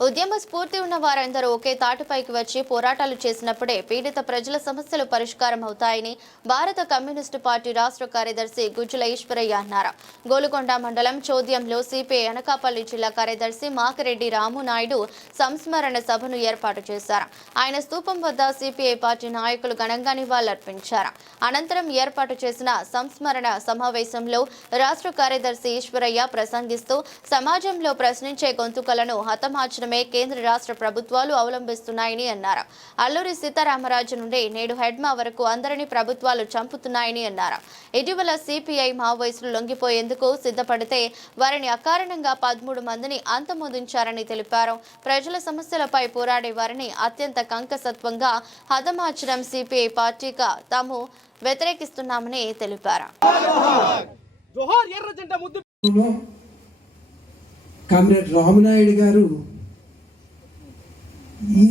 ఉద్యమ స్ఫూర్తి ఉన్న వారందరూ ఒకే తాటిపైకి వచ్చి పోరాటాలు చేసినప్పుడే పీడిత ప్రజల సమస్యలు పరిష్కారం అవుతాయని భారత కమ్యూనిస్టు పార్టీ రాష్ట్ర కార్యదర్శి గుజ్జుల ఈశ్వరయ్య అన్నారు. గోలుకొండ మండలం చోద్యంలో సిపిఐ అనకాపల్లి జిల్లా కార్యదర్శి మాకిరెడ్డి రామునాయుడు సంస్మరణ సభను ఏర్పాటు చేశారు. ఆయన స్తూపం వద్ద సిపిఐ పార్టీ నాయకులు ఘనంగా నివాళులర్పించారు. అనంతరం ఏర్పాటు చేసిన సంస్మరణ సమావేశంలో రాష్ట్ర కార్యదర్శి ఈశ్వరయ్య ప్రసంగిస్తూ సమాజంలో ప్రశ్నించే గొంతుకలను హతమార్చడమే కేంద్ర రాష్ట్ర ప్రభుత్వాలు అవలంబిస్తున్నాయని అన్నారు. అల్లూరి సీతారామరాజు నుండి నేడు హెడ్మా వరకు అందరినీ ప్రభుత్వాలు చంపుతున్నాయని అన్నారు. ఇటీవల సిపిఐ మావోయిస్టులు లొంగిపోయేందుకు సిద్ధపడితే వారిని అకారణంగా పదమూడు మందిని అంతమొదించారని తెలిపారు. ప్రజల సమస్యలపై పోరాడే వారిని అత్యంత కంకసత్వంగా హతమార్చడం సిపిఐ పార్టీగా తాము వ్యతిరేకిస్తున్నామని తెలిపారు. కామ్రేడ్ రామనాయుడు గారు ఈ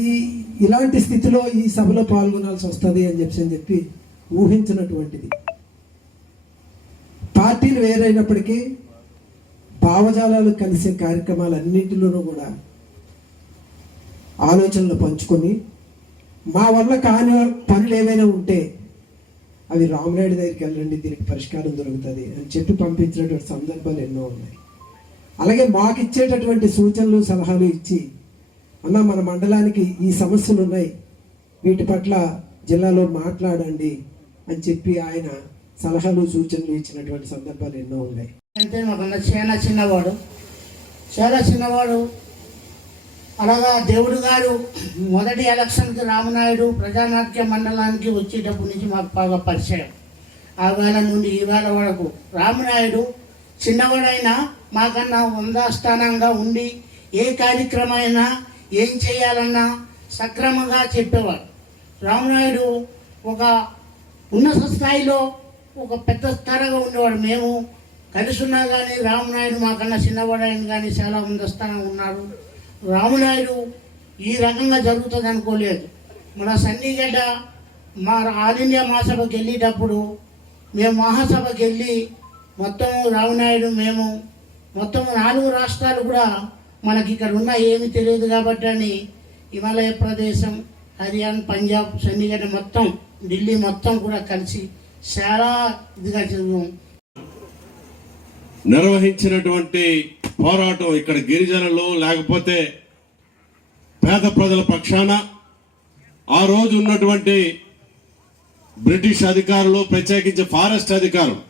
ఇలాంటి స్థితిలో ఈ సభలో పాల్గొనాల్సి వస్తుంది అని చెప్పి అని చెప్పి ఊహించినటువంటిది. పార్టీలు వేరైనప్పటికీ భావజాలాలు కలిసే కార్యక్రమాలన్నింటిలోనూ కూడా ఆలోచనలు పంచుకొని మా వల్ల కాని పనులు ఏమైనా ఉంటే అవి రామనాయుడు దగ్గరికి వెళ్ళండి దీనికి పరిష్కారం దొరుకుతుంది అని చెప్పి పంపించినటువంటి సందర్భాలు ఎన్నో ఉన్నాయి. అలాగే మాకు ఇచ్చేటటువంటి సూచనలు సలహాలు ఇచ్చి అన్న మన మండలానికి ఈ సమస్యలు ఉన్నాయి వీటి పట్ల జిల్లాలో మాట్లాడండి అని చెప్పి ఆయన సలహాలు సూచనలు ఇచ్చినటువంటి సందర్భాలు ఎన్నో ఉన్నాయి. అంటే మాకన్నా చాలా చిన్నవాడు. చాలా చిన్నవాడు. అలాగా దేవుడు గారు మొదటి ఎలక్షన్కి రామనాయుడు ప్రజానాట్య మండలానికి వచ్చేటప్పటి నుంచి మాకు బాగా పరిచయం. ఆ వేళ నుండి ఈ వేళ వరకు రామనాయుడు చిన్నవాడైనా మాకన్నా వందాస్థానంగా ఉండి ఏ కార్యక్రమైనా ఏం చేయాలన్నా సక్రమంగా చెప్పేవాడు. రామనాయుడు ఒక ఉన్నత స్థాయిలో ఒక పెద్ద స్థాయిగా ఉండేవాడు. మేము కలిసి ఉన్నా కానీ రామనాయుడు మాకన్నా చిన్నవాడైన కానీ చాలా ముందస్థానం ఉన్నారు రామనాయుడు ఈ రకంగా జరుగుతుంది అనుకోలేదు. మన సన్నిగడ్డ మా ఆల్ ఇండియా మహాసభకి వెళ్ళేటప్పుడు మేము మహాసభకి వెళ్ళి మొత్తం రామనాయుడు మేము మొత్తం నాలుగు రాష్ట్రాలు కూడా మనకి ఇక్కడ ఉన్న ఏమి తెలియదు కాబట్టి అని హిమాలయ ప్రదేశం హర్యానా పంజాబ్ చండీగఢ్ మొత్తం ఢిల్లీ మొత్తం కూడా కలిసి చాలా ఇదిగా చదువు నిర్వహించినటువంటి పోరాటం ఇక్కడ గిరిజనులు లేకపోతే పేద ప్రజల పక్షాన ఆ రోజు ఉన్నటువంటి బ్రిటిష్ అధికారులు ప్రత్యేకించి ఫారెస్ట్ అధికారులు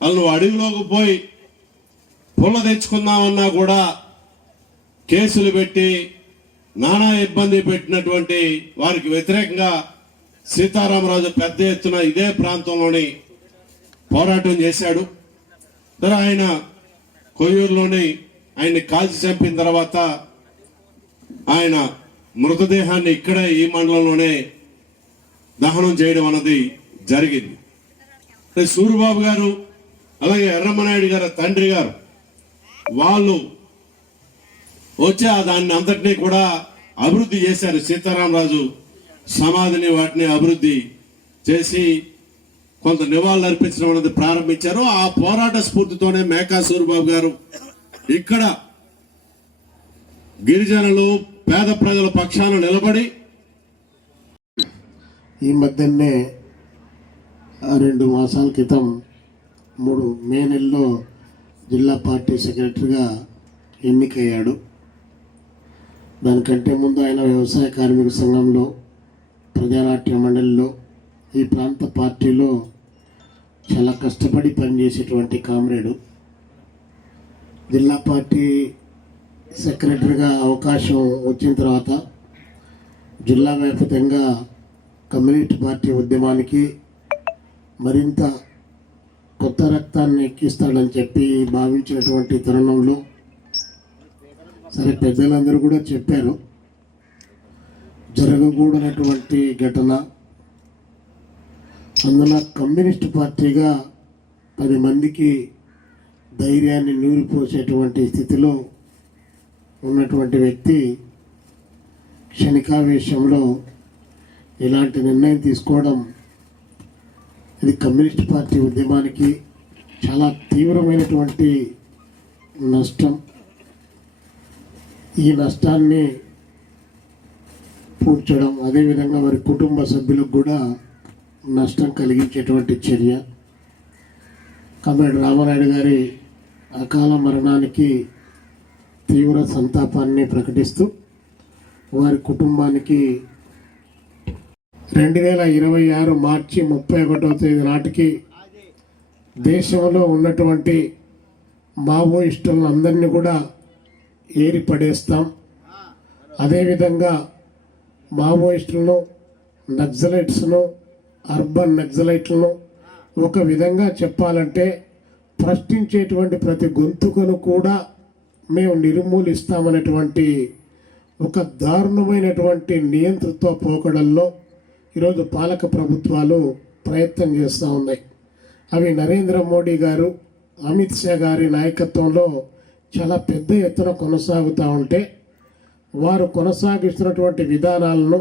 వాళ్ళు అడవిలోకి పోయి పుల్ల తెచ్చుకుందామన్నా కూడా కేసులు పెట్టి నానా ఇబ్బంది పెట్టినటువంటి వారికి వ్యతిరేకంగా సీతారామరాజు పెద్ద ఎత్తున ఇదే ప్రాంతంలోని పోరాటం చేశాడు. తర్వాత ఆయన కొయ్యూరులోని ఆయన్ని కాల్చి చంపిన తర్వాత ఆయన మృతదేహాన్ని ఇక్కడే ఈ మండలంలోనే దహనం చేయడం అన్నది జరిగింది. సూరిబాబు గారు అలాగే ఎర్రమ్మనాయుడు గారు తండ్రి గారు వాళ్ళు వచ్చి ఆ దాన్ని అంతటినీ కూడా అభివృద్ధి చేశారు సీతారామరాజు సమాధిని వాటిని అభివృద్ధి చేసి కొంత నివాళులు అర్పించడం అనేది ప్రారంభించారు. ఆ పోరాట స్ఫూర్తితోనే మేకా సూరిబాబు గారు ఇక్కడ గిరిజనులు పేద ప్రజల పక్షాన నిలబడి ఈ మధ్యనే రెండు మాసాల క్రితం మూడు మే నెలలో జిల్లా పార్టీ సెక్రటరీగా ఎన్నికయ్యాడు. దానికంటే ముందు ఆయన వ్యవసాయ కార్మిక సంఘంలో ప్రజానాట్య మండలిలో ఈ ప్రాంత పార్టీలో చాలా కష్టపడి పనిచేసేటువంటి కామ్రేడు. జిల్లా పార్టీ సెక్రటరీగా అవకాశం వచ్చిన తర్వాత జిల్లా వ్యాప్తంగా కమ్యూనిస్ట్ పార్టీ ఉద్యమానికి మరింత కొత్త రక్తాన్ని ఎక్కిస్తాడని చెప్పి భావించినటువంటి తరుణంలో సరే. పెద్దలందరూ కూడా చెప్పారు. జరగకూడనటువంటి ఘటన. అందున కమ్యూనిస్ట్ పార్టీగా పది మందికి ధైర్యాన్ని నూరిపోసేటువంటి స్థితిలో ఉన్నటువంటి వ్యక్తి క్షణికావేశంలో ఇలాంటి నిర్ణయం తీసుకోవడం ఇది కమ్యూనిస్ట్ పార్టీ ఉద్యమానికి చాలా తీవ్రమైనటువంటి నష్టం. ఈ నష్టాన్ని పూడ్చడం అదేవిధంగా వారి కుటుంబ సభ్యులకు కూడా నష్టం కలిగించేటువంటి చర్య. కమ్రేడ్ రామారాయుడు గారి అకాల మరణానికి తీవ్ర సంతాపాన్ని ప్రకటిస్తూ వారి కుటుంబానికి రెండు వేల ఇరవై ఆరు మార్చి ముప్పై ఒకటవ తేదీ నాటికి దేశంలో ఉన్నటువంటి మావోయిస్టులను అందరినీ కూడా ఏరి పడేస్తాం. అదేవిధంగా మావోయిస్టులను నక్సలైట్స్ను అర్బన్ నక్సలైట్లను ఒక విధంగా చెప్పాలంటే ప్రశ్నించేటువంటి ప్రతి గొంతుకను కూడా మేము నిర్మూలిస్తామనేటువంటి ఒక దారుణమైనటువంటి నియంతృత్వ పోకడల్లో ఈరోజు పాలక ప్రభుత్వాలు ప్రయత్నం చేస్తూ ఉన్నాయి. అవి నరేంద్ర మోడీ గారు అమిత్ షా గారి నాయకత్వంలో చాలా పెద్ద ఎత్తున కొనసాగుతూ ఉంటే వారు కొనసాగిస్తున్నటువంటి విధానాలను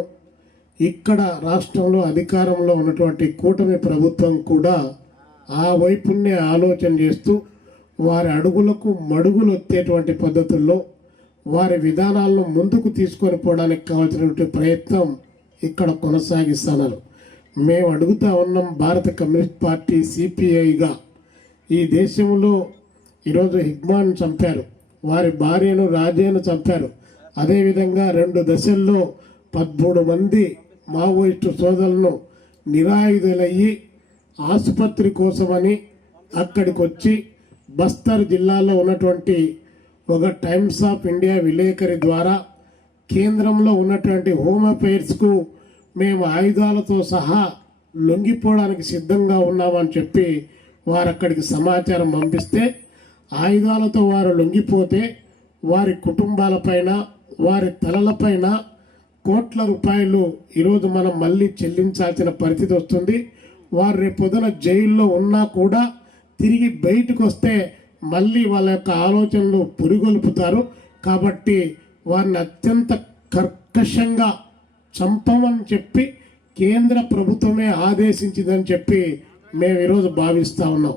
ఇక్కడ రాష్ట్రంలో అధికారంలో ఉన్నటువంటి కూటమి ప్రభుత్వం కూడా ఆ వైపునే ఆలోచన చేస్తూ వారి అడుగులకు మడుగులు వచ్చేటువంటి పద్ధతుల్లో వారి విధానాలను ముందుకు తీసుకొని పోవడానికి కావాల్సినటువంటి ప్రయత్నం ఇక్కడ కొనసాగిస్తున్నారు మేము అడుగుతా ఉన్నాం భారత కమ్యూనిస్ట్ పార్టీ సిపిఐగా. ఈ దేశంలో ఈరోజు హిగ్మాన్ చంపారు. వారి భార్యను రాజేను చంపారు. అదేవిధంగా రెండు దశల్లో పదమూడు మంది మావోయిస్టు సోదరులను నిరాయుధులయ్యి ఆసుపత్రి కోసమని అక్కడికి వచ్చి బస్తర్ జిల్లాలో ఉన్నటువంటి ఒక టైమ్స్ ఆఫ్ ఇండియా విలేకరి ద్వారా కేంద్రంలో ఉన్నటువంటి హోమ్ అఫైర్స్కు మేము ఆయుధాలతో సహా లొంగిపోవడానికి సిద్ధంగా ఉన్నామని చెప్పి వారు అక్కడికి సమాచారం పంపిస్తే ఆయుధాలతో వారు లొంగిపోతే వారి కుటుంబాలపైన వారి తలలపైన కోట్ల రూపాయలు ఈరోజు మనం మళ్ళీ చెల్లించాల్సిన పరిస్థితి వస్తుంది. వారు రేపొద్దున జైల్లో ఉన్నా కూడా తిరిగి బయటకు వస్తే మళ్ళీ వాళ్ళ యొక్క ఆలోచనలు పురిగొల్పుతారు. కాబట్టి వారిని అత్యంత కర్కశంగా చంపమని చెప్పి కేంద్ర ప్రభుత్వమే ఆదేశించిందని చెప్పి మేము ఈరోజు భావిస్తూ ఉన్నాం.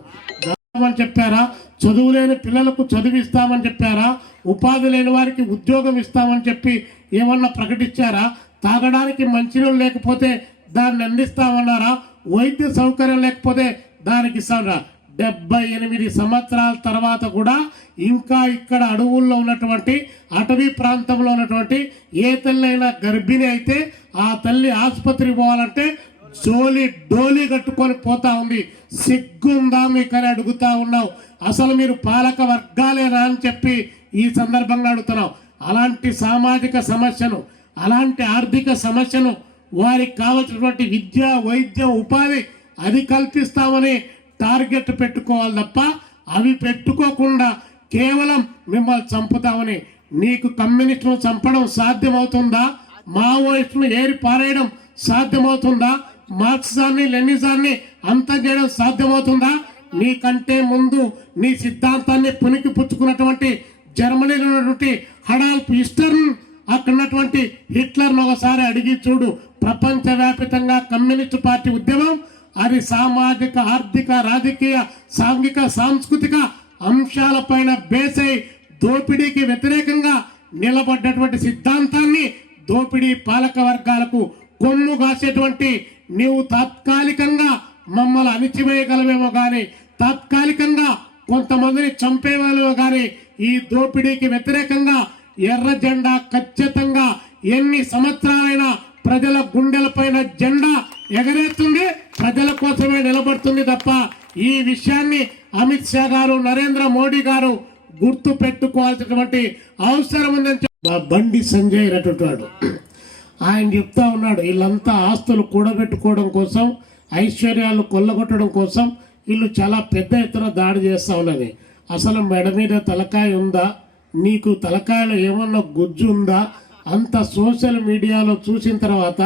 అని చెప్పారా? చదువు లేని పిల్లలకు చదువు ఇస్తామని చెప్పారా? ఉపాధి లేని వారికి ఉద్యోగం ఇస్తామని చెప్పి ఏమన్నా ప్రకటించారా? తాగడానికి మంచినీళ్ళు లేకపోతే దాన్ని అందిస్తామన్నారా? వైద్య సౌకర్యం లేకపోతే దానికి ఇస్తామన్నారా? డెబ్బై ఎనిమిది సంవత్సరాల తర్వాత కూడా ఇంకా ఇక్కడ అడవుల్లో ఉన్నటువంటి అటవీ ప్రాంతంలో ఉన్నటువంటి ఏ తల్లి అయినా గర్భిణి అయితే ఆ తల్లి ఆసుపత్రికి పోవాలంటే సోలి డోలి కట్టుకొని పోతా ఉంది. సిగ్గుందా మీకని అడుగుతా ఉన్నావు. అసలు మీరు పాలక వర్గాలేనా అని చెప్పి ఈ సందర్భంగా అడుగుతున్నాం అలాంటి సామాజిక సమస్యను అలాంటి ఆర్థిక సమస్యను వారికి కావలసినటువంటి విద్య వైద్యం ఉపాధి అది కల్పిస్తామని టార్గెట్ పెట్టుకోవాలి తప్ప అవి పెట్టుకోకుండా కేవలం మిమ్మల్ని చంపుతామని నీకు కమ్యూనిస్టును చంపడం సాధ్యమవుతుందా? మావోయిస్టును ఏరి పారేయడం సాధ్యమవుతుందా? మార్క్సాన్ని లెనిజాన్ని అంతం చేయడం సాధ్యమవుతుందా? నీకంటే ముందు నీ సిద్ధాంతాన్ని పునికి పుచ్చుకున్నటువంటి జర్మనీలో ఉన్నటువంటి హడాల్ఫ్ ఈస్టర్న్ అక్కడ ఉన్నటువంటి హిట్లర్ను ఒకసారి అడిగి చూడు. ప్రపంచవ్యాప్తంగా కమ్యూనిస్టు పార్టీ ఉద్యమం అది సామాజిక ఆర్థిక రాజకీయ సాంఘిక సాంస్కృతిక అంశాలపైన బేస్ అయి దోపిడీకి వ్యతిరేకంగా నిలబడ్డటువంటి సిద్ధాంతాన్ని దోపిడీ పాలక వర్గాలకు కొమ్ము కాసేటువంటి నీవు తాత్కాలికంగా మమ్మల్ని అణిచివేయగలవేమో కానీ తాత్కాలికంగా కొంతమందిని చంపేవాళ్ళేమో కానీ ఈ దోపిడీకి వ్యతిరేకంగా ఎర్ర జెండా ఖచ్చితంగా ఎన్ని సంవత్సరాలైనా ప్రజల గుండెలపైన జెండా ఎగరేస్తుంది ప్రజల కోసమే నిలబడుతుంది తప్ప ఈ విషయాన్ని అమిత్ షా గారు నరేంద్ర మోడీ గారు గుర్తు పెట్టుకోవాల్సినటువంటి అవసరం ఉందని చెప్పి బండి సంజయ్ రెట్టుతాడు ఆయన చెప్తా ఉన్నాడు వీళ్ళంతా ఆస్తులు కూడబెట్టుకోవడం కోసం ఐశ్వర్యాలు కొల్లగొట్టడం కోసం వీళ్ళు చాలా పెద్ద ఎత్తున దాడి చేస్తా ఉన్నది. అసలు మెడ మీద తలకాయ ఉందా? నీకు తలకాయలో ఏమన్నా గుజ్జు ఉందా? అంత సోషల్ మీడియాలో చూసిన తర్వాత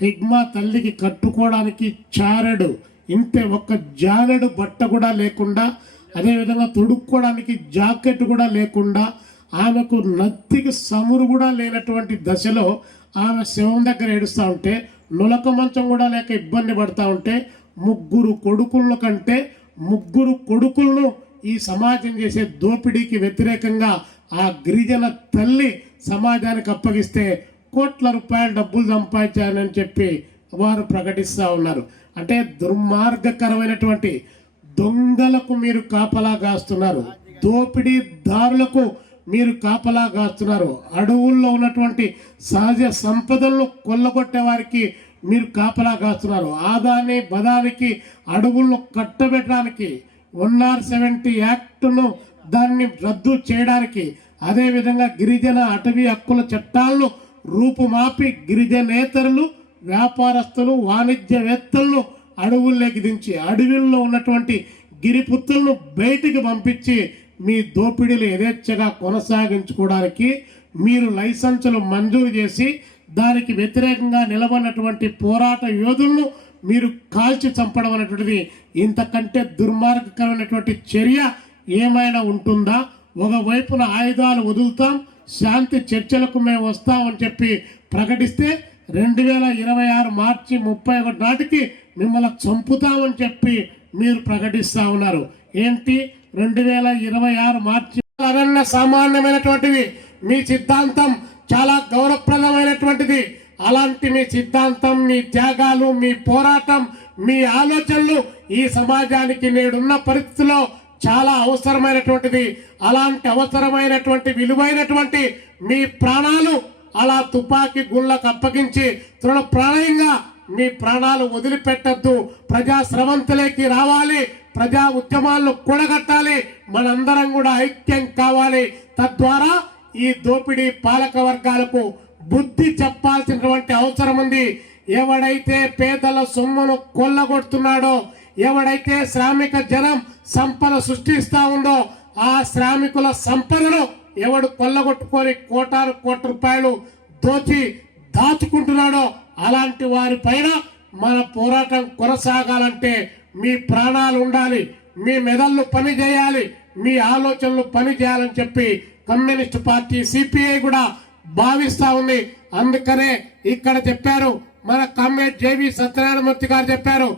హిగ్మా తల్లికి కట్టుకోవడానికి చారెడు ఇంతే ఒక్క జానెడు బట్ట కూడా లేకుండా అదేవిధంగా తొడుక్కోవడానికి జాకెట్ కూడా లేకుండా ఆమెకు నత్తికి సమురు కూడా లేనటువంటి దశలో ఆమె శవం దగ్గర ఏడుస్తూ ఉంటే నులక మంచం కూడా లేక ఇబ్బంది పడతా ఉంటే ముగ్గురు కొడుకుల కంటే ముగ్గురు కొడుకులను ఈ సమాజం చేసే దోపిడీకి వ్యతిరేకంగా ఆ గిరిజన తల్లి సమాజానికి అప్పగిస్తే కోట్ల రూపాయల డబ్బులు సంపాదించానని చెప్పి వారు ప్రకటిస్తూ ఉన్నారు. అంటే దుర్మార్గకరమైనటువంటి దొంగలకు మీరు కాపలా కాస్తున్నారు. దోపిడీ దారులకు మీరు కాపలా కాస్తున్నారు. అడవుల్లో ఉన్నటువంటి సహజ సంపదలను కొల్లగొట్టే వారికి మీరు కాపలా కాస్తున్నారు. ఆదాని బదానికి అడవులను కట్టబెట్టడానికి వన్ ఆర్ సెవెంటీ యాక్ట్ను దాన్ని రద్దు చేయడానికి అదేవిధంగా గిరిజన అటవీ హక్కుల చట్టాలను రూపుమాపి గిరిజనేతరులు వ్యాపారస్తులు వాణిజ్యవేత్తలను అడవుల్లోకి దించి అడవుల్లో ఉన్నటువంటి గిరిపుత్రులను బయటికి పంపించి మీ దోపిడీలు యథేచ్ఛగా కొనసాగించుకోవడానికి మీరు లైసెన్సులు మంజూరు చేసి దానికి వ్యతిరేకంగా నిలబడినటువంటి పోరాట యోధులను మీరు కాల్చి చంపడం అనేటువంటిది ఇంతకంటే దుర్మార్గకరమైనటువంటి చర్య ఏమైనా ఉంటుందా? ఒకవైపున ఆయుధాలు వదులుతాం శాంతి చర్చలకు మేము వస్తామని చెప్పి ప్రకటిస్తే రెండు వేల ఇరవై ఆరు మార్చి ముప్పై ఒకటి నాటికి మిమ్మల్ని చంపుతామని చెప్పి మీరు ప్రకటిస్తా ఉన్నారు. ఏంటి? రెండు వేల ఇరవై ఆరు మార్చి అరణ్య సామాన్యమైనటువంటిది. మీ సిద్ధాంతం చాలా గౌరవప్రదమైనటువంటిది. అలాంటి మీ సిద్ధాంతం మీ త్యాగాలు మీ పోరాటం మీ ఆలోచనలు ఈ సమాజానికి నేడున్న పరిస్థితిలో చాలా అవసరమైనటువంటిది. అలాంటి అవసరమైనటువంటి విలువైనటువంటి మీ ప్రాణాలు అలా తుపాకీ గుళ్ళకు అప్పగించి తృణ ప్రాణయంగా మీ ప్రాణాలు వదిలిపెట్టద్దు. ప్రజా స్రవంతులకి రావాలి. ప్రజా ఉద్యమాలను కూడగట్టాలి. మనందరం కూడా ఐక్యం కావాలి. తద్వారా ఈ దోపిడీ పాలక వర్గాలకు బుద్ధి చెప్పాల్సినటువంటి అవసరం ఉంది. ఎవడైతే పేదల సొమ్మును కొల్లగొడుతున్నాడో ఎవడైతే శ్రామిక జనం సంపద సృష్టిస్తా ఉందో ఆ శ్రామికుల సంపదను ఎవడు కొల్లగొట్టుకొని కోటాను కోట్ల రూపాయలు దోచి దాచుకుంటున్నాడో అలాంటి వారి పైన మన పోరాటం కొనసాగాలంటే మీ ప్రాణాలు ఉండాలి మీ మెదళ్ళు పని చేయాలి మీ ఆలోచనలు పని చేయాలని చెప్పి కమ్యూనిస్ట్ పార్టీ సిపిఐ కూడా భావిస్తా ఉంది. అందుకనే ఇక్కడ చెప్పారు మన కమ్రేడ్ జేవి సత్యనారాయణమూర్తి గారు చెప్పారు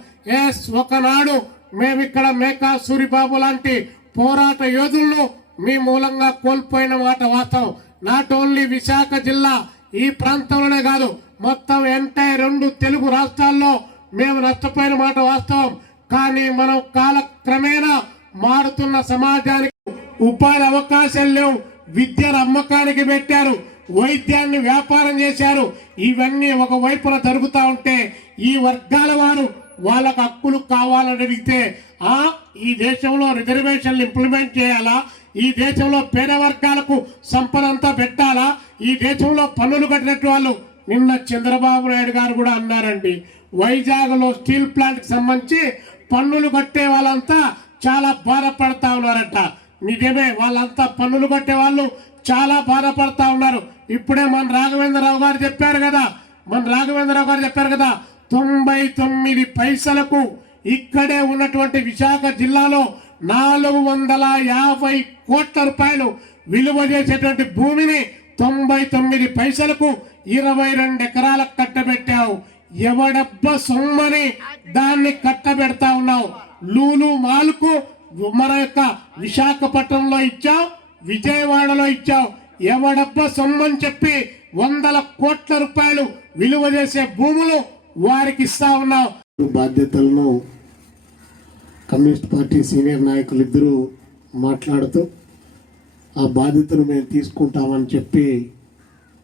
ఎస్ ఒకనాడు మేము ఇక్కడ మేకా సూరిబాబు లాంటి పోరాట యోధులను మీ మూలంగా కోల్పోయిన మాట వాస్తవం. నాట్ ఓన్లీ విశాఖ జిల్లా ఈ ప్రాంతంలోనే కాదు మొత్తం ఎంటైర్ రెండు తెలుగు రాష్ట్రాల్లో మేము నష్టపోయిన మాట వాస్తవం. కానీ మనం కాలక్రమేణా మారుతున్న సమాజానికి ఉపాధి అవకాశాలు లేవు. విద్యను అమ్మకానికి పెట్టారు. వైద్యాన్ని వ్యాపారం చేశారు. ఇవన్నీ ఒక వైపున జరుగుతూ ఉంటే ఈ వర్గాల వారు వాళ్ళకు హక్కులు కావాలని అడిగితే ఆ ఈ దేశంలో రిజర్వేషన్లు ఇంప్లిమెంట్ చేయాలా? ఈ దేశంలో పేద వర్గాలకు సంపద అంతా పెట్టాలా? ఈ దేశంలో పన్నులు కట్టినట్టు వాళ్ళు నిన్న చంద్రబాబు నాయుడు గారు కూడా అన్నారండి. వైజాగ్లో స్టీల్ ప్లాంట్కి సంబంధించి పన్నులు కట్టే వాళ్ళంతా చాలా బాధపడతా ఉన్నారట. నిజమే వాళ్ళంతా పన్నులు కట్టే వాళ్ళు చాలా బాధపడతా ఉన్నారు. ఇప్పుడే మన రాఘవేంద్రరావు గారు చెప్పారు కదా మన రాఘవేంద్రరావు గారు చెప్పారు కదా తొంభై తొమ్మిది పైసలకు ఇక్కడే ఉన్నటువంటి విశాఖ జిల్లాలో నాలుగు వందల యాభై కోట్ల రూపాయలు విలువ చేసేటువంటి భూమిని తొంభై తొమ్మిది పైసలకు ఇరవై రెండు ఎకరాలకు కట్టబెట్టావు ఎవడబ్బ సొమ్మని దాన్ని కట్టబెడతా ఉన్నావు? లూలు మాలుకు మన యొక్క విశాఖపట్నంలో ఇచ్చావు విజయవాడలో ఇచ్చావు. ఎవడబ్బ సొమ్మని చెప్పి వందల కోట్ల రూపాయలు విలువ చేసే భూములు వారికి ఇస్తా ఉన్నావు. బాధ్యతలను కమ్యూనిస్ట్ పార్టీ సీనియర్ నాయకులు ఇద్దరు మాట్లాడుతూ ఆ బాధ్యతను మేము తీసుకుంటామని చెప్పి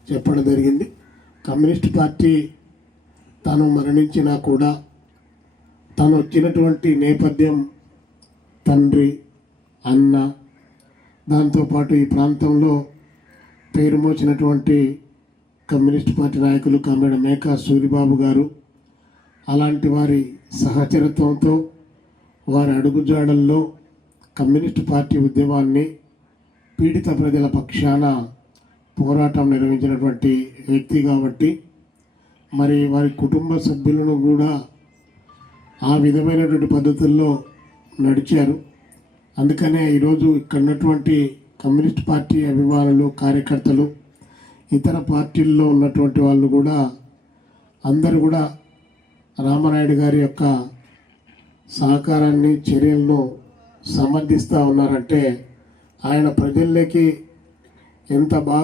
చెప్పడం జరిగింది. కమ్యూనిస్ట్ పార్టీ తను మరణించినా కూడా తను వచ్చినటువంటి నేపథ్యం తండ్రి అన్న దాంతోపాటు ఈ ప్రాంతంలో పేరు మోచినటువంటి కమ్యూనిస్ట్ పార్టీ నాయకులు కమ్రేడ్ మేకా సూరిబాబు గారు అలాంటి వారి సహచరత్వంతో వారి అడుగుజాడల్లో కమ్యూనిస్ట్ పార్టీ ఉద్యమాన్ని పీడిత ప్రజల పక్షాన పోరాటం నిర్వహించినటువంటి వ్యక్తి కాబట్టి మరి వారి కుటుంబ సభ్యులను కూడా ఆ విధమైనటువంటి పద్ధతుల్లో నడిచారు. అందుకనే ఈరోజు ఇక్కడ ఉన్నటువంటి కమ్యూనిస్ట్ పార్టీ అభిమానులు కార్యకర్తలు ఇతర పార్టీల్లో ఉన్నటువంటి వాళ్ళు కూడా అందరూ కూడా రామనాయుడు గారి యొక్క సహకారాన్ని చర్యలను సమర్థిస్తూ ఉన్నారంటే ఆయన ప్రజల్లోకి ఎంత బాగా